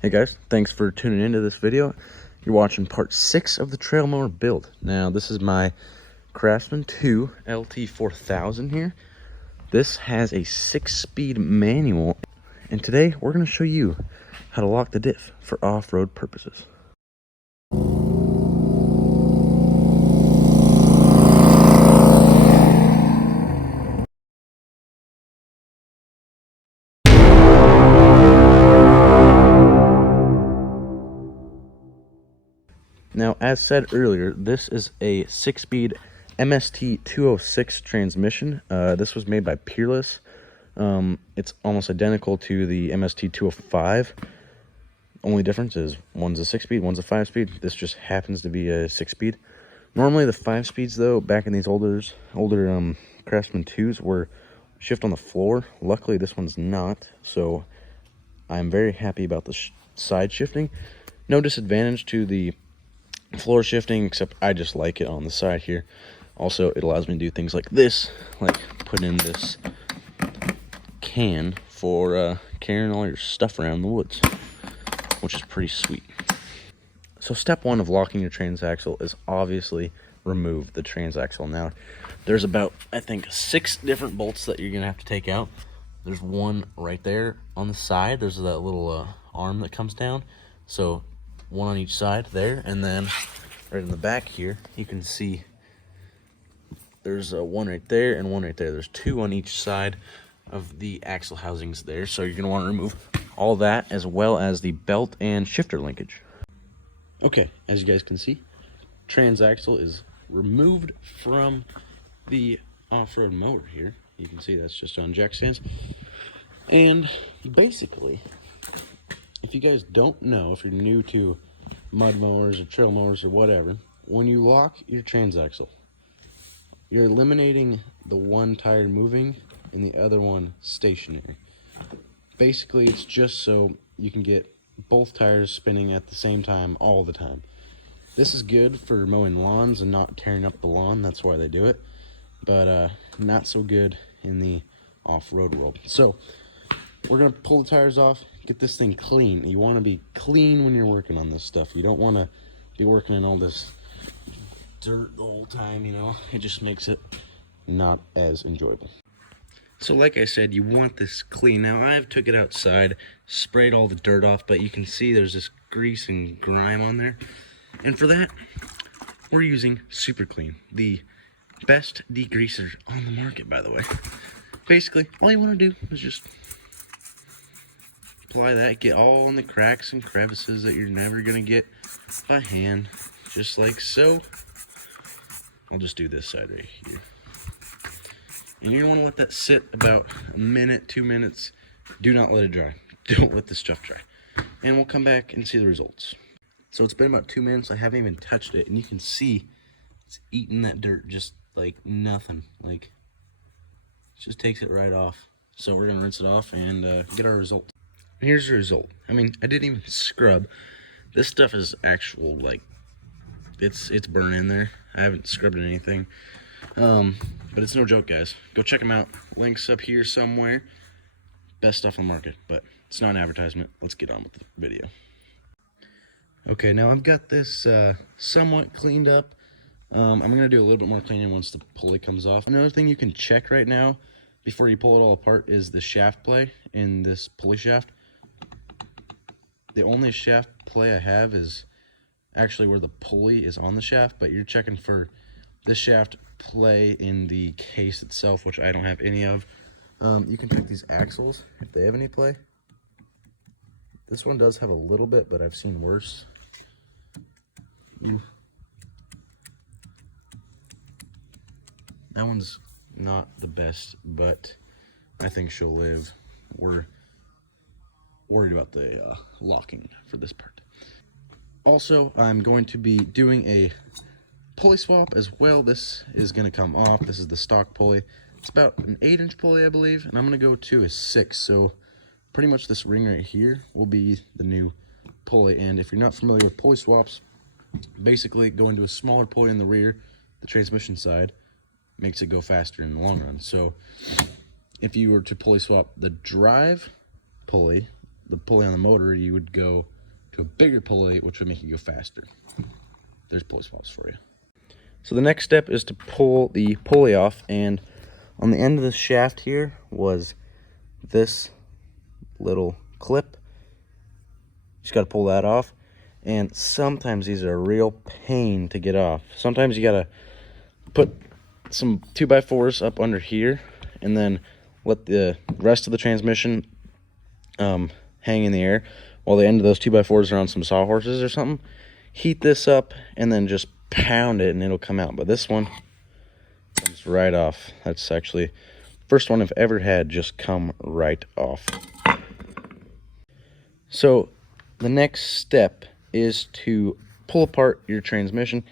Hey guys, thanks for tuning into this video. You're watching part 6 of the trail mower build. Now this is my Craftsman 2 LT4000 here. This has a 6-speed manual, and today we're going to show you how to lock the diff for off-road purposes. Now, as said earlier, this is a 6-speed MST 206 transmission. This was made by Peerless. It's almost identical to the MST 205. Only difference is one's a 6-speed, one's a 5-speed. This just happens to be a 6-speed. Normally the 5-speeds, though, back in these older Craftsman 2s, were shift on the floor. Luckily, this one's not, so I'm very happy about the side shifting. No disadvantage to the floor shifting, except I just like it on the side here. Also, it allows me to do things like this, like put in this can for carrying all your stuff around the woods, which is pretty sweet. So step one of locking your transaxle is obviously remove the transaxle. Now, there's about, I think, 6 different bolts that you're gonna have to take out. There's one right there on the side. There's that little arm that comes down. So one on each side there, and then right in the back here, you can see there's one right there and one right there. There's 2 on each side of the axle housings there. So you're gonna want to remove all that, as well as the belt and shifter linkage. Okay, as you guys can see, transaxle is removed from the off-road mower here. You can see that's just on jack stands. And basically, if you guys don't know, if you're new to mud mowers or trail mowers or whatever, when you lock your transaxle, you're eliminating the one tire moving and the other one stationary. Basically, it's just so you can get both tires spinning at the same time all the time. This is good for mowing lawns and not tearing up the lawn. That's why they do it. But not so good in the off-road world. So we're gonna pull the tires off, get this thing clean. You want to be clean when you're working on this stuff. You don't want to be working in all this dirt the whole time, you know. It just makes it not as enjoyable. So like I said, you want this clean. Now I've took it outside, sprayed all the dirt off, but you can see there's this grease and grime on there. And for that, we're using Super Clean, the best degreaser on the market, by the way. Basically, all you want to do is just apply that, get all in the cracks and crevices that you're never going to get by hand, just like so. I'll just do this side right here. And you're going to want to let that sit about a minute, 2 minutes. Do not let it dry. Don't let this stuff dry. And we'll come back and see the results. So it's been about 2 minutes. I haven't even touched it, and you can see it's eating that dirt just like nothing. Like, it just takes it right off. So we're going to rinse it off and get our result. Here's the result. I mean, I didn't even scrub. This stuff is actual, like, it's burnt in there. I haven't scrubbed anything. But it's no joke, guys. Go check them out. Links up here somewhere. Best stuff on the market, but it's not an advertisement. Let's get on with the video. Okay, now I've got this somewhat cleaned up. I'm going to do a little bit more cleaning once the pulley comes off. Another thing you can check right now before you pull it all apart is the shaft play in this pulley shaft. The only shaft play I have is actually where the pulley is on the shaft, but you're checking for this shaft play in the case itself, which I don't have any of. You can check these axles if they have any play. This one does have a little bit, but I've seen worse. That one's not the best, but I think she'll live. We're worried about the locking for this part. Also, I'm going to be doing a pulley swap as well. This is going to come off. This is the stock pulley. It's about an 8-inch pulley, I believe, and I'm going to go to a 6. So pretty much this ring right here will be the new pulley. And if you're not familiar with pulley swaps, basically going to a smaller pulley in the rear, the transmission side, makes it go faster in the long run. So if you were to pulley swap the drive pulley the pulley on the motor, you would go to a bigger pulley, which would make you go faster. There's pulley swaps for you. So the next step is to pull the pulley off, and on the end of the shaft here was this little clip. Just got to pull that off, and sometimes these are a real pain to get off. Sometimes you got to put some 2x4s up under here and then let the rest of the transmission hang in the air while the end of those 2x4s are on some sawhorses or something. Heat this up and then just pound it and it'll come out. But this one comes right off. That's actually the first one I've ever had just come right off. So the next step is to pull apart your transmission,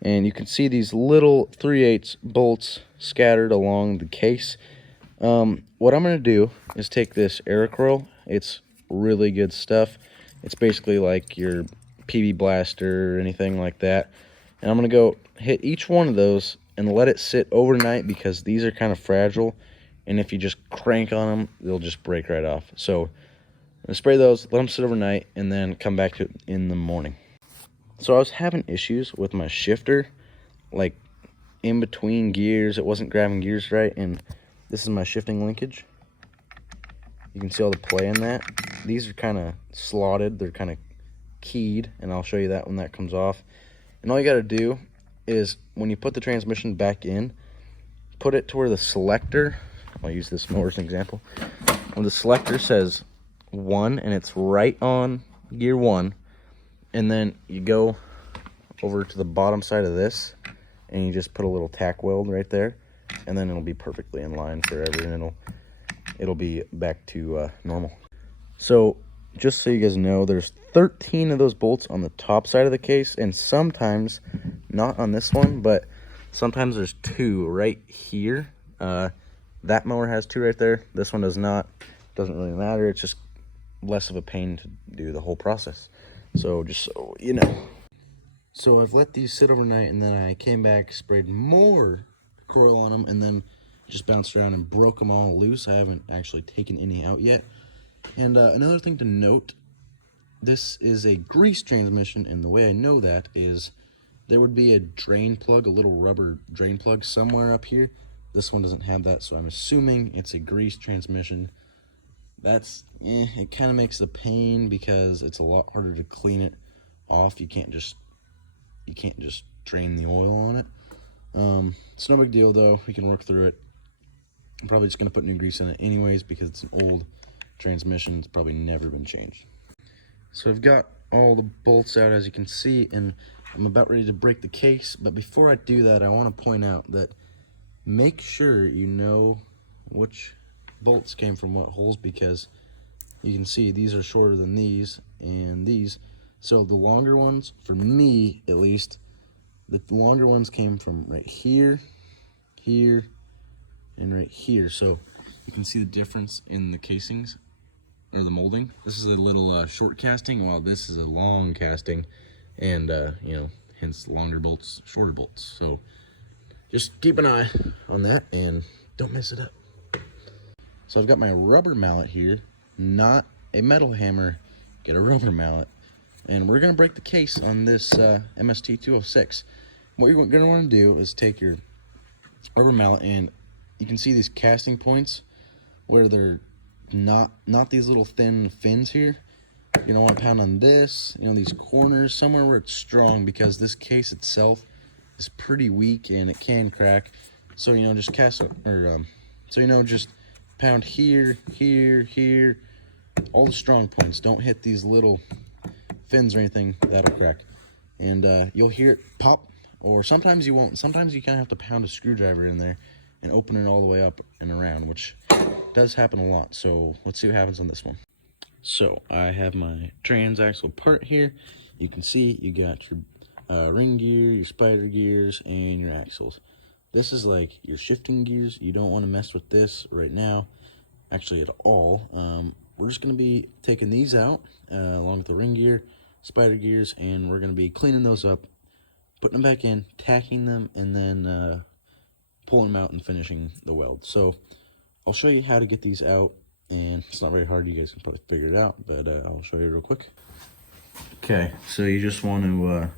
and you can see these little 3/8 bolts scattered along the case. What I'm going to do is take this air coil. It's really good stuff. It's basically like your PB blaster or anything like that. And I'm going to go hit each one of those and let it sit overnight, because these are kind of fragile, and if you just crank on them, they'll just break right off. So I'm going to spray those, let them sit overnight, and then come back to it in the morning. So I was having issues with my shifter, like in between gears. It wasn't grabbing gears right, and this is my shifting linkage. You can see all the play in that. These are kind of slotted, they're kind of keyed, and I'll show you that when that comes off. And all you got to do is, when you put the transmission back in, put it to where the selector, I'll use this mower as an example, when the selector says 1 and it's right on gear 1, and then you go over to the bottom side of this and you just put a little tack weld right there, and then it'll be perfectly in line forever, and it'll be back to normal. So just so you guys know, there's 13 of those bolts on the top side of the case, and sometimes, not on this one, but sometimes there's 2 right here. That mower has 2 right there. This one does not. Doesn't really matter. It's just less of a pain to do the whole process. So just so you know. So I've let these sit overnight, and then I came back, sprayed more coil on them, and then just bounced around and broke them all loose. I haven't actually taken any out yet. And another thing to note, this is a grease transmission, and the way I know that is there would be a drain plug, a little rubber drain plug somewhere up here. This one doesn't have that, so I'm assuming it's a grease transmission. That's, it kind of makes a pain because it's a lot harder to clean it off. You can't just drain the oil on it. It's no big deal though, we can work through it. I'm probably just going to put new grease in it anyways, because it's an old transmission. It's probably never been changed. So I've got all the bolts out, as you can see, and I'm about ready to break the case. But before I do that, I want to point out that make sure you know which bolts came from what holes, because you can see these are shorter than these and these. So the longer ones, for me at least, the longer ones came from right here, here, and right here. So you can see the difference in the casings, or the molding. This is a little short casting, while this is a long casting, and you know, hence longer bolts, shorter bolts. So just keep an eye on that and don't mess it up. So I've got my rubber mallet here, not a metal hammer, get a rubber mallet, and we're gonna break the case on this MST206. What you're gonna wanna do is take your rubber mallet, and you can see these casting points where they're not these little thin fins here. You don't want to pound on this, you know, these corners, somewhere where it's strong, because this case itself is pretty weak and it can crack. So, you know, just just pound here, here, here, all the strong points. Don't hit these little fins or anything, that'll crack. And you'll hear it pop, or sometimes you won't. Sometimes you kind of have to pound a screwdriver in there and open it all the way up and around, which does happen a lot. So let's see what happens on this one. So I have my transaxle part here. You can see you got your ring gear, your spider gears, and your axles. This is like your shifting gears. You don't want to mess with this right now, actually at all. We're just going to be taking these out along with the ring gear, spider gears, and we're going to be cleaning those up, putting them back in, tacking them, and then pulling them out and finishing the weld. So I'll show you how to get these out And it's not very hard, you guys can probably figure it out, but I'll show you real quick. Okay, so you just want to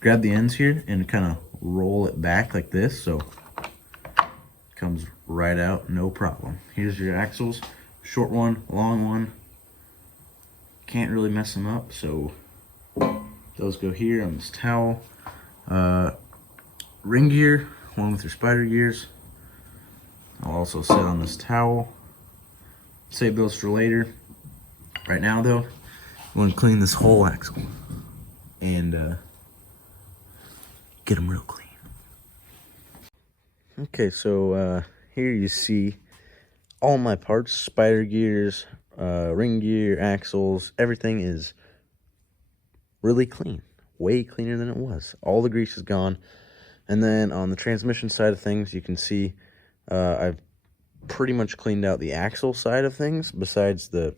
grab the ends here and kind of roll it back like this, so it comes right out, no problem. Here's your axles, short one, long one. Can't really mess them up, so those go here on this towel. Ring gear, along with your spider gears, I'll also set on this towel. Save those for later. Right now though, we want to clean this whole axle and get them real clean. Okay, so here you see all my parts, spider gears, ring gear, axles, everything is really clean, way cleaner than it was. All the grease is gone. And then on the transmission side of things, you can see I've pretty much cleaned out the axle side of things. Besides the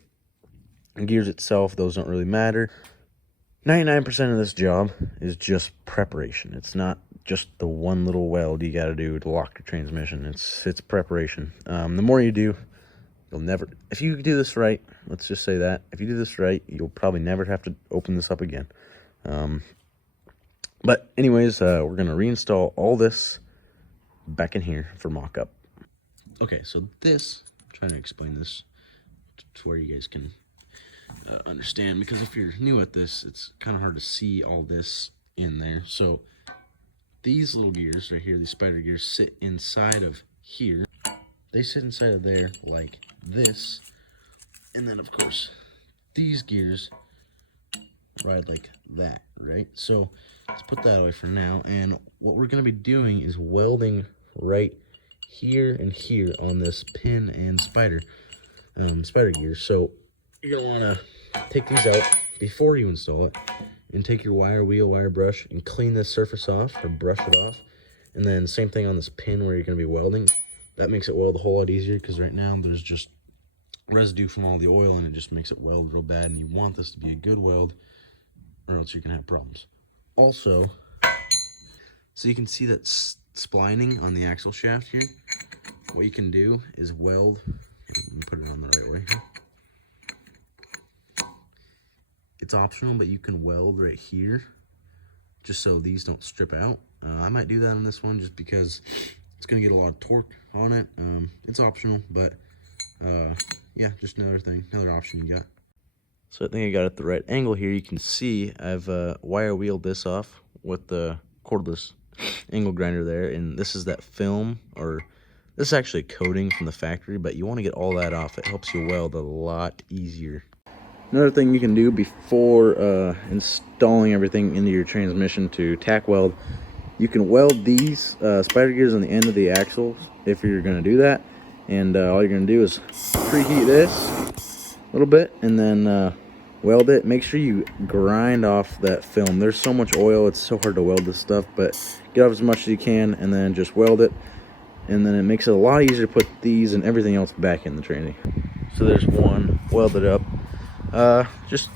gears itself, those don't really matter. 99% of this job is just preparation. It's not just the one little weld you got to do to lock your transmission. It's preparation. The more you do, you'll never, if you do this right, let's just say that, if you do this right, you'll probably never have to open this up again. But anyways, we're going to reinstall all this back in here for mock-up. Okay, so this, I'm trying to explain this to where you guys can understand, because if you're new at this, it's kind of hard to see all this in there. So these little gears right here, these spider gears, sit inside of here. They sit inside of there like this. And then, of course, these gears ride like that, right? So let's put that away for now. And what we're going to be doing is welding right here and here on this pin and spider gear. So you're going to want to take these out before you install it and take your wire brush and clean this surface off or brush it off. And then same thing on this pin where you're going to be welding. That makes it weld a whole lot easier, because right now there's just residue from all the oil and it just makes it weld real bad, and you want this to be a good weld or else you're going to have problems. Also, so you can see that splining on the axle shaft here. What you can do is weld, and put it on the right way here. It's optional, but you can weld right here just so these don't strip out. I might do that on this one just because it's going to get a lot of torque on it. It's optional, but yeah, just another option you got. So I think I got it the right angle here. You can see I've wire wheeled this off with the cordless angle grinder there, and this is that film, or this is actually coating from the factory, but you want to get all that off. It helps you weld a lot easier. Another thing you can do before installing everything into your transmission to tack weld, you can weld these spider gears on the end of the axles if you're going to do that. And all you're going to do is preheat this a little bit and then weld it. Make sure you grind off that film. There's so much oil, it's so hard to weld this stuff, but get off as much as you can and then just weld it. And then it makes it a lot easier to put these and everything else back in the tranny. So there's one welded up. Just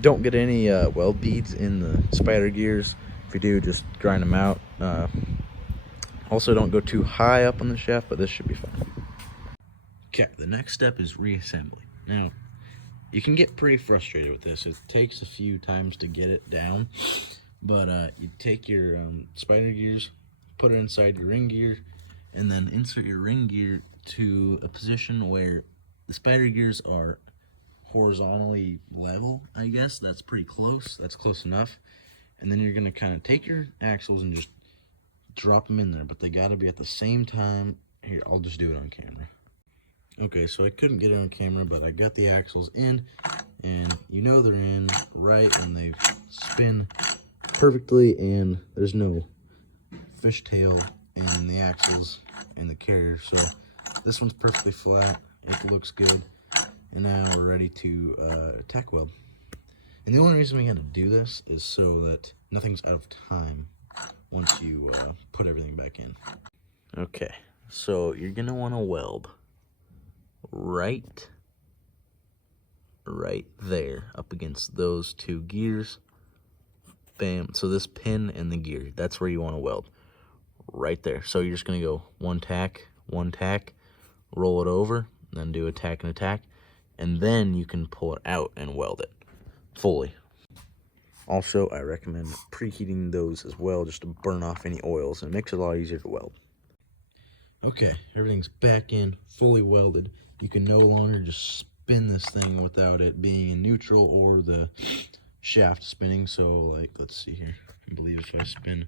don't get any weld beads in the spider gears. If you do, just grind them out. Also, don't go too high up on the shaft, but this should be fine. Okay, the next step is reassembly. Now, you can get pretty frustrated with this. It takes a few times to get it down, but you take your spider gears, put it inside your ring gear, and then insert your ring gear to a position where the spider gears are horizontally level, I guess. That's pretty close. That's close enough. And then you're going to kind of take your axles and just drop them in there, but they got to be at the same time. Here, I'll just do it on camera. Okay, so I couldn't get it on camera, but I got the axles in, and you know they're in right, and they spin perfectly, and there's no fishtail in the axles and the carrier. So this one's perfectly flat. It looks good. And now we're ready to tack weld. And the only reason we had to do this is so that nothing's out of time once you put everything back in. Okay, so you're gonna want to weld right there up against those two gears. Bam. So this pin and the gear, that's where you want to weld, right there. So you're just gonna go one tack, roll it over, then do a tack and a tack. and then you can pull it out and weld it fully. Also, I recommend preheating those as well, just to burn off any oils, and it makes it a lot easier to weld. Okay, everything's back in, fully welded. You can no longer just spin this thing without it being in neutral or the shaft spinning. So, like, let's see here. I believe if I spin,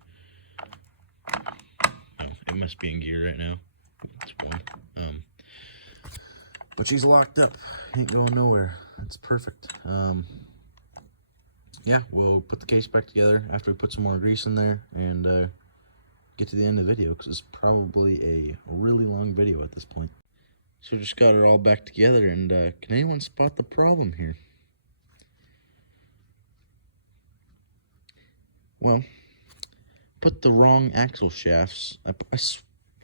oh, it must be in gear right now. That's one. But she's locked up. Ain't going nowhere. It's perfect. Yeah, we'll put the case back together after we put some more grease in there and get to the end of the video, because it's probably a really long video at this point. So just got it all back together, and can anyone spot the problem here? Well, put the wrong axle shafts. I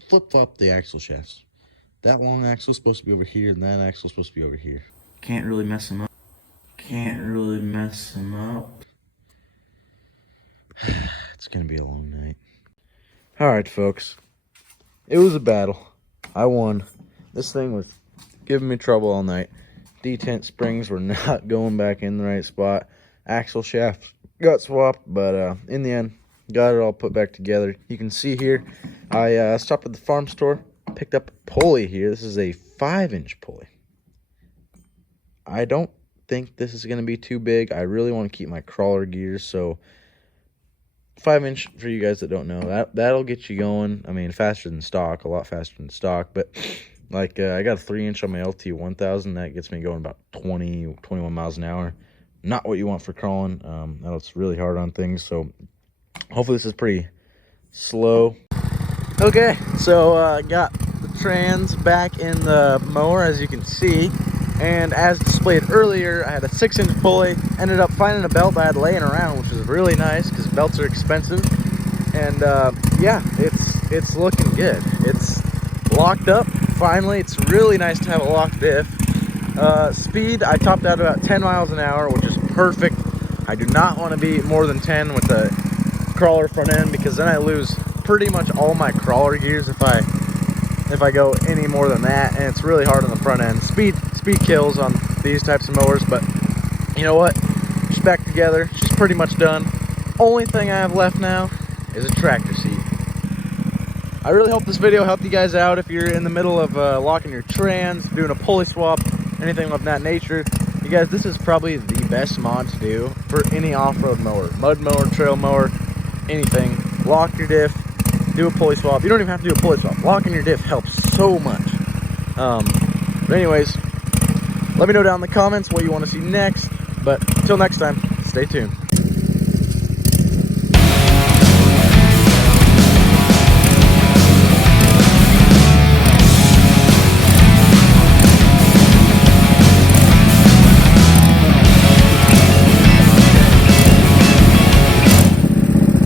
flip-flopped the axle shafts. That long axle is supposed to be over here, and that axle is supposed to be over here. Can't really mess them up. Can't really mess them up. It's gonna be a long night. Alright, folks. It was a battle. I won. This thing was giving me trouble all night. Detent springs were not going back in the right spot. Axle shaft got swapped, but in the end, got it all put back together. You can see here, I stopped at the farm store, picked up a pulley here. This is a 5-inch pulley. I don't think this is going to be too big. I really want to keep my crawler gears, so 5-inch, for you guys that don't know, that'll get you going. I mean, faster than stock, a lot faster than stock, but like I got a 3-inch on my LT 1000. That gets me going about 20, 21 miles an hour. Not what you want for crawling. That's really hard on things, so hopefully this is pretty slow. Okay, so I got the trans back in the mower, as you can see. And as displayed earlier, I had a 6-inch pulley. Ended up finding a belt I had laying around, which was really nice because belts are expensive. And yeah, it's looking good. It's locked up finally. It's really nice to have a locked diff. Speed, I topped out about 10 miles an hour, which is perfect. I do not want to be more than 10 with the crawler front end, because then I lose pretty much all my crawler gears if I go any more than that, and it's really hard on the front end. Speed kills on these types of mowers, but you know what? She's back together. She's pretty much done. Only thing I have left now is a tractor seat. I really hope this video helped you guys out if you're in the middle of locking your trans, doing a pulley swap, anything of that nature. You guys, this is probably the best mod to do for any off-road mower. Mud mower, trail mower, anything. Lock your diff, do a pulley swap. You don't even have to do a pulley swap. Locking your diff helps so much. But anyways, let me know down in the comments what you want to see next. But until next time, stay tuned.